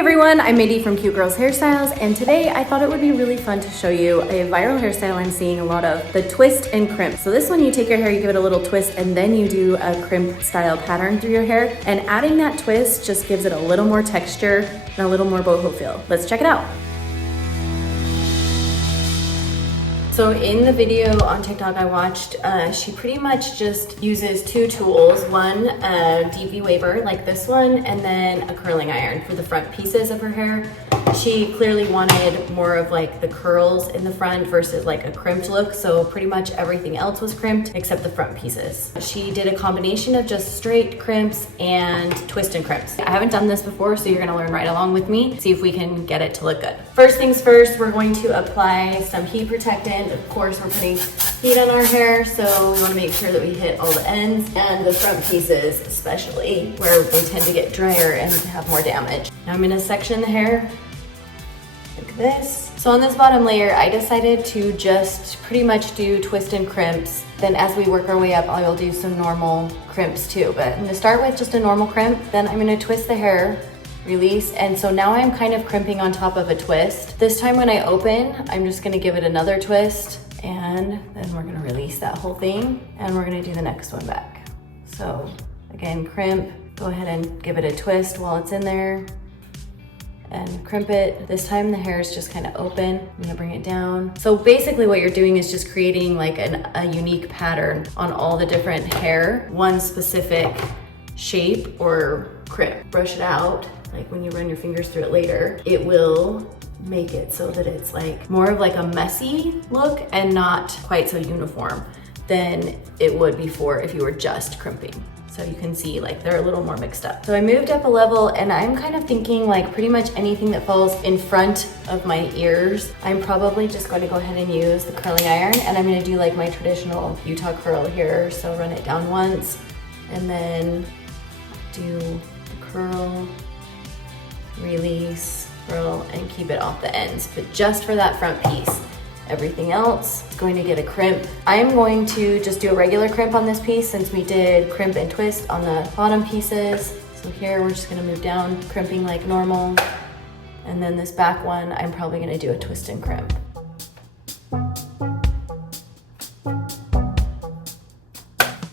everyone, I'm Mindy from Cute Girls Hairstyles, and today I thought it would be really fun to show you a viral hairstyle I'm seeing a lot of, the twist and crimp. So this one, you take your hair, you give it a little twist, and then you do a crimp style pattern through your hair, and adding that twist just gives it a little more texture and a little more boho feel. Let's check it out. So in the video on TikTok I watched, she pretty much just uses two tools, one a DV waver like this one, and then a curling iron for the front pieces of her hair. She clearly wanted more of like the curls in the front versus like a crimped look, so pretty much everything else was crimped except the front pieces. She did a combination of just straight crimps and twist and crimps. I haven't done this before, so you're gonna learn right along with me, see if we can get it to look good. First things first, we're going to apply some heat protectant. Of course, we're putting heat on our hair, so we wanna make sure that we hit all the ends and the front pieces, especially where they tend to get drier and have more damage. Now I'm gonna section the hair like this. So on this bottom layer, I decided to just pretty much do twist and crimps. Then as we work our way up, I will do some normal crimps too. But I'm gonna start with just a normal crimp, then I'm gonna twist the hair, release, and so now I'm kind of crimping on top of a twist. This time when I open, I'm just gonna give it another twist, and then we're gonna release that whole thing, and we're gonna do the next one back. So again, crimp, go ahead and give it a twist while it's in there, and crimp it. This time the hair is just kind of open. I'm gonna bring it down. So basically what you're doing is just creating like a unique pattern on all the different hair, one specific shape or crimp. Brush it out, like when you run your fingers through it later, it will make it so that it's like more of like a messy look and not quite so uniform than it would before if you were just crimping. So you can see like they're a little more mixed up. So I moved up a level, and I'm kind of thinking like pretty much anything that falls in front of my ears, I'm probably just going to go ahead and use the curling iron, and I'm gonna do like my traditional Utah curl here. So run it down once and then do the curl, release, curl, and keep it off the ends, but just for that front piece. Everything else is going to get a crimp. I'm going to just do a regular crimp on this piece since we did crimp and twist on the bottom pieces. So here we're just gonna move down, crimping like normal. And then this back one, I'm probably gonna do a twist and crimp.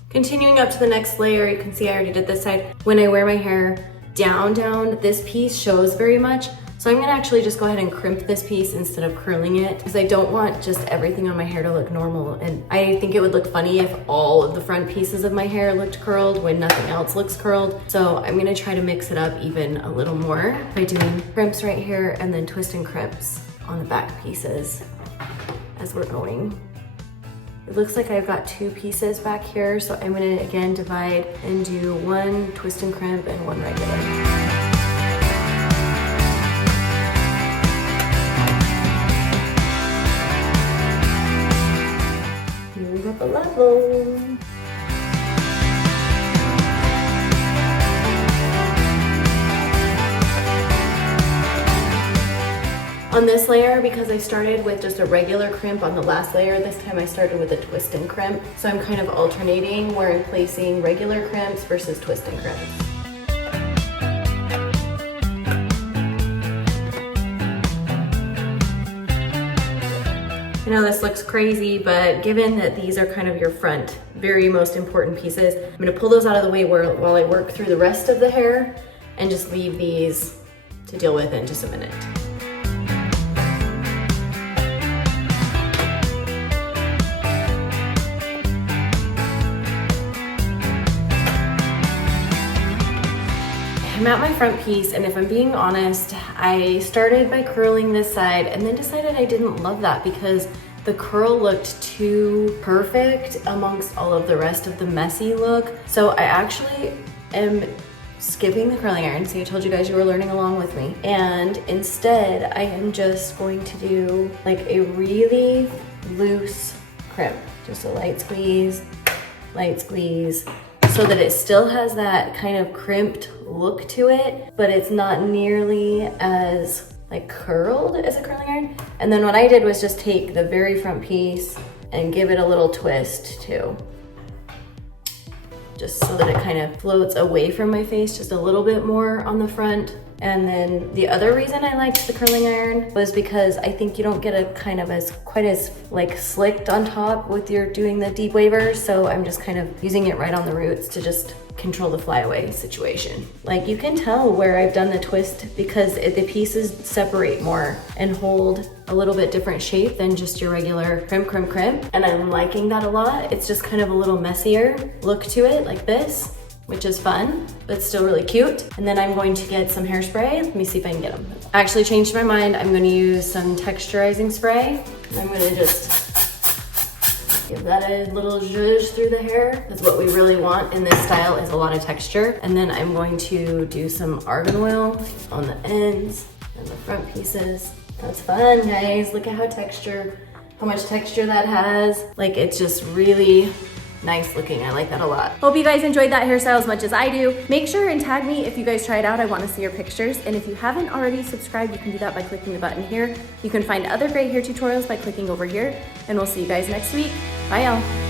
Continuing up to the next layer, you can see I already did this side. When I wear my hair down, this piece shows very much. So I'm gonna actually just go ahead and crimp this piece instead of curling it, because I don't want just everything on my hair to look normal. And I think it would look funny if all of the front pieces of my hair looked curled when nothing else looks curled. So I'm gonna try to mix it up even a little more by doing crimps right here and then twist and crimps on the back pieces as we're going. It looks like I've got two pieces back here, so I'm gonna again divide and do one twist and crimp and one regular. Up a level. On this layer, because I started with just a regular crimp on the last layer, this time I started with a twist and crimp. So I'm kind of alternating where I'm placing regular crimps versus twist and crimps. I know this looks crazy, but given that these are kind of your front, very most important pieces, I'm gonna pull those out of the way while I work through the rest of the hair and just leave these to deal with in just a minute. I'm at my front piece, and if I'm being honest, I started by curling this side and then decided I didn't love that because the curl looked too perfect amongst all of the rest of the messy look. So I actually am skipping the curling iron. See, I told you guys you were learning along with me. And instead, I am just going to do like a really loose crimp. Just a light squeeze, so that it still has that kind of crimped look to it, but it's not nearly as like curled as a curling iron. And then what I did was just take the very front piece and give it a little twist too. Just so that it kind of floats away from my face just a little bit more on the front And then the other reason I liked the curling iron was because I think you don't get a kind of quite as like slicked on top with your doing the deep wavers. So I'm just kind of using it right on the roots to just control the flyaway situation. Like you can tell where I've done the twist because the pieces separate more and hold a little bit different shape than just your regular crimp. And I'm liking that a lot. It's just kind of a little messier look to it like this, which is fun, but still really cute. And then I'm going to get some hairspray. Let me see if I can get them. I actually changed my mind. I'm gonna use some texturizing spray. I'm gonna just give that a little zhuzh through the hair. That's what we really want in this style, is a lot of texture. And then I'm going to do some argan oil on the ends and the front pieces. That's fun, guys. Look at how much texture that has. Like, it's just really nice looking. I like that a lot. Hope you guys enjoyed that hairstyle as much as I do. Make sure and tag me if you guys try it out. I want to see your pictures. And if you haven't already subscribed, you can do that by clicking the button here. You can find other great hair tutorials by clicking over here. And we'll see you guys next week. Bye, y'all.